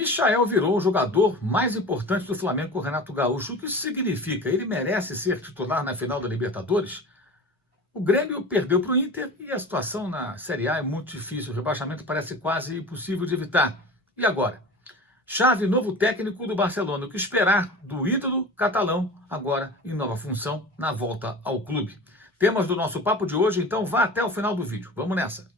Michael virou o jogador mais importante do Flamengo com o Renato Gaúcho. O que isso significa? Ele merece ser titular na final da Libertadores? O Grêmio perdeu para o Inter e a situação na Série A é muito difícil. O rebaixamento parece quase impossível de evitar. E agora? Xavi, novo técnico do Barcelona. O que esperar do ídolo catalão agora em nova função na volta ao clube? Temas do nosso papo de hoje, então vá até o final do vídeo. Vamos nessa!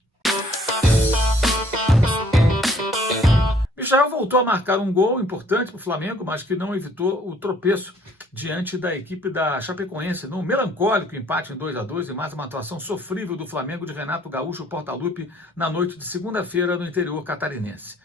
Michael voltou a marcar um gol importante para o Flamengo, mas que não evitou o tropeço diante da equipe da Chapecoense, num melancólico empate em 2-2 e mais uma atuação sofrível do Flamengo de Renato Gaúcho Portaluppi na noite de segunda-feira no interior catarinense.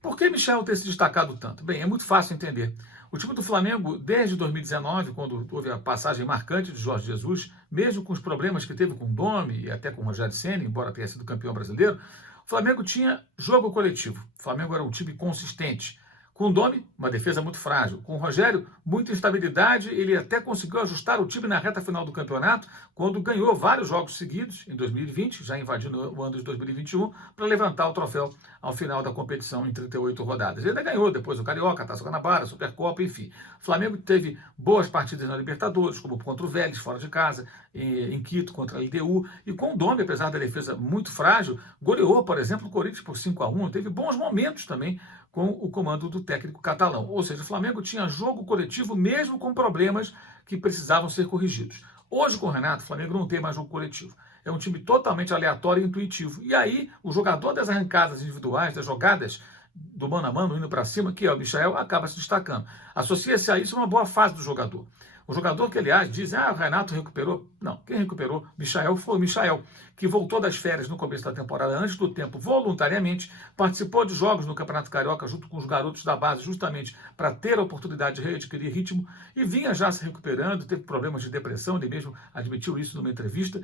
Por que Michael ter se destacado tanto? Bem, é muito fácil entender. O time do Flamengo, desde 2019, quando houve a passagem marcante de Jorge Jesus, mesmo com os problemas que teve com o Domi e até com o Rogério Ceni, embora tenha sido campeão brasileiro, o Flamengo tinha jogo coletivo. O Flamengo era um time consistente. Com o Domi, uma defesa muito frágil. Com o Rogério, muita instabilidade. Ele até conseguiu ajustar o time na reta final do campeonato, quando ganhou vários jogos seguidos, em 2020, já invadindo o ano de 2021, para levantar o troféu ao final da competição em 38 rodadas. Ele ainda ganhou depois o Carioca, a Taça Guanabara, a Supercopa, enfim. O Flamengo teve boas partidas na Libertadores, como contra o Vélez, fora de casa, em Quito, contra a LDU. E com o Domi, apesar da defesa muito frágil, goleou, por exemplo, o Corinthians por 5-1. Teve bons momentos também com o comando do técnico catalão. Ou seja, o Flamengo tinha jogo coletivo mesmo com problemas que precisavam ser corrigidos. Hoje, com o Renato, o Flamengo não tem mais jogo coletivo. É um time totalmente aleatório e intuitivo. E aí, o jogador das arrancadas individuais, das jogadas do mano a mano, indo para cima, que é o Michael, acaba se destacando. Associa-se a isso uma boa fase do jogador. O jogador que, aliás, diz, o Renato recuperou. Não, quem recuperou Michael foi o Michael, que voltou das férias no começo da temporada, antes do tempo, voluntariamente, participou de jogos no Campeonato Carioca junto com os garotos da base, justamente para ter a oportunidade de readquirir ritmo, e vinha já se recuperando, teve problemas de depressão, ele mesmo admitiu isso numa entrevista,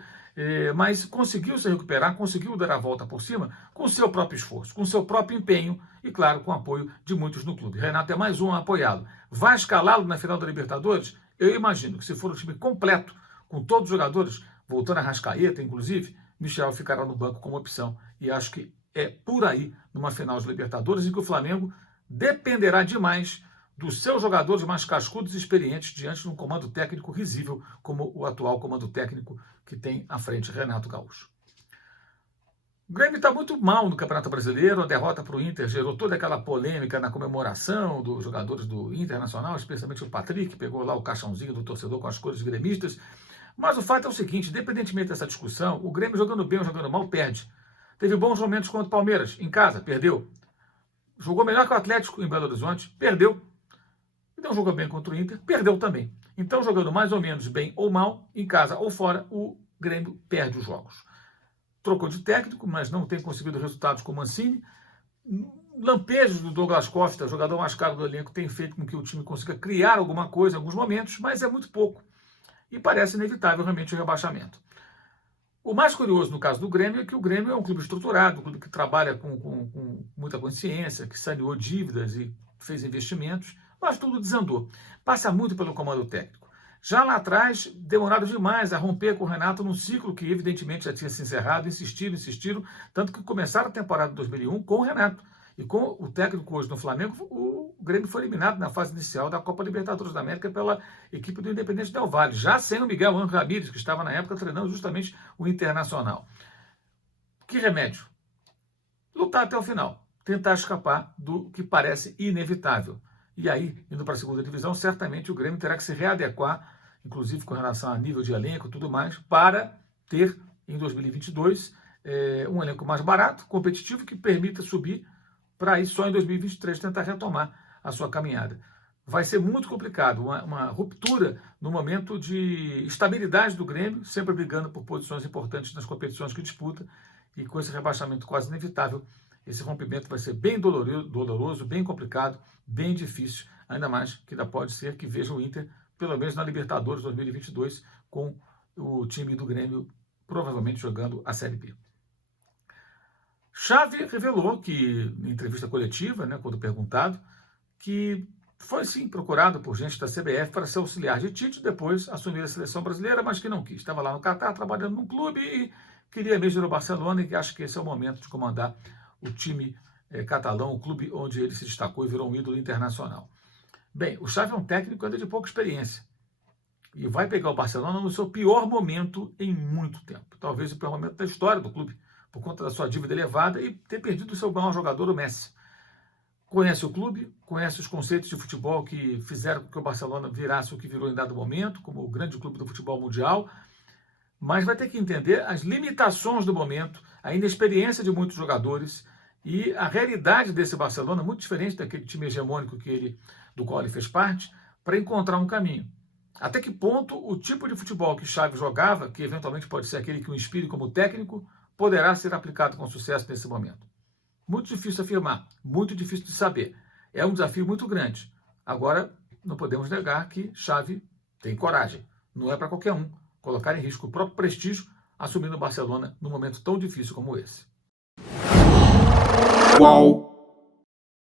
mas conseguiu se recuperar, conseguiu dar a volta por cima com o seu próprio esforço, com o seu próprio empenho e, claro, com o apoio de muitos no clube. Renato é mais um apoiado. Vai escalá-lo na final da Libertadores? Eu imagino que se for um time completo, com todos os jogadores, voltando a Arrascaeta, inclusive, Michael ficará no banco como opção. E acho que é por aí, numa final de Libertadores, em que o Flamengo dependerá demais dos seus jogadores mais cascudos e experientes diante de um comando técnico risível, como o atual comando técnico que tem à frente Renato Gaúcho. O Grêmio está muito mal no Campeonato Brasileiro. A derrota para o Inter gerou toda aquela polêmica na comemoração dos jogadores do Internacional, especialmente o Patrick, que pegou lá o caixãozinho do torcedor com as cores gremistas. Mas o fato é o seguinte, independentemente dessa discussão, o Grêmio jogando bem ou jogando mal, perde. Teve bons momentos contra o Palmeiras, em casa, perdeu. Jogou melhor que o Atlético em Belo Horizonte, perdeu. E não jogou bem contra o Inter, perdeu também. Então, jogando mais ou menos bem ou mal, em casa ou fora, o Grêmio perde os jogos. Trocou de técnico, mas não tem conseguido resultados com o Mancini. Lampejos do Douglas Costa, jogador mais caro do elenco, tem feito com que o time consiga criar alguma coisa em alguns momentos, mas é muito pouco. E parece inevitável realmente o rebaixamento. O mais curioso no caso do Grêmio é que o Grêmio é um clube estruturado, um clube que trabalha com muita consciência, que saneou dívidas e fez investimentos, mas tudo desandou. Passa muito pelo comando técnico. Já lá atrás, demoraram demais a romper com o Renato num ciclo que evidentemente já tinha se encerrado, insistiram, tanto que começaram a temporada de 2001 com o Renato. E com o técnico hoje no Flamengo, o Grêmio foi eliminado na fase inicial da Copa Libertadores da América pela equipe do Independente Del Valle, já sem o Miguel Ángel Ramírez, que estava na época treinando justamente o Internacional. Que remédio? Lutar até o final, tentar escapar do que parece inevitável. E aí, indo para a segunda divisão, certamente o Grêmio terá que se readequar, inclusive com relação a nível de elenco e tudo mais, para ter, em 2022, um elenco mais barato, competitivo, que permita subir para aí só em 2023 tentar retomar a sua caminhada. Vai ser muito complicado, uma ruptura no momento de estabilidade do Grêmio, sempre brigando por posições importantes nas competições que disputa, e com esse rebaixamento quase inevitável, esse rompimento vai ser bem doloroso, bem complicado, bem difícil, ainda mais que ainda pode ser que veja o Inter, pelo menos na Libertadores 2022, com o time do Grêmio provavelmente jogando a Série B. Xavi revelou que, em entrevista coletiva, quando perguntado, que foi sim procurado por gente da CBF para ser auxiliar de Tite, depois assumir a seleção brasileira, mas que não quis. Estava lá no Catar trabalhando num clube e queria mesmo ir ao Barcelona, e que acha que esse é o momento de comandar o time catalão, o clube onde ele se destacou e virou um ídolo internacional. Bem, o Xavi é um técnico ainda de pouca experiência e vai pegar o Barcelona no seu pior momento em muito tempo. Talvez o pior momento da história do clube, por conta da sua dívida elevada e ter perdido o seu maior jogador, o Messi. Conhece o clube, conhece os conceitos de futebol que fizeram com que o Barcelona virasse o que virou em dado momento, como o grande clube do futebol mundial, mas vai ter que entender as limitações do momento, a inexperiência de muitos jogadores e a realidade desse Barcelona, muito diferente daquele time hegemônico do qual ele fez parte, para encontrar um caminho. Até que ponto o tipo de futebol que Xavi jogava, que eventualmente pode ser aquele que o inspire como técnico, poderá ser aplicado com sucesso nesse momento. Muito difícil afirmar, muito difícil de saber. É um desafio muito grande. Agora, não podemos negar que Xavi tem coragem. Não é para qualquer um colocar em risco o próprio prestígio assumindo o Barcelona num momento tão difícil como esse. Uau!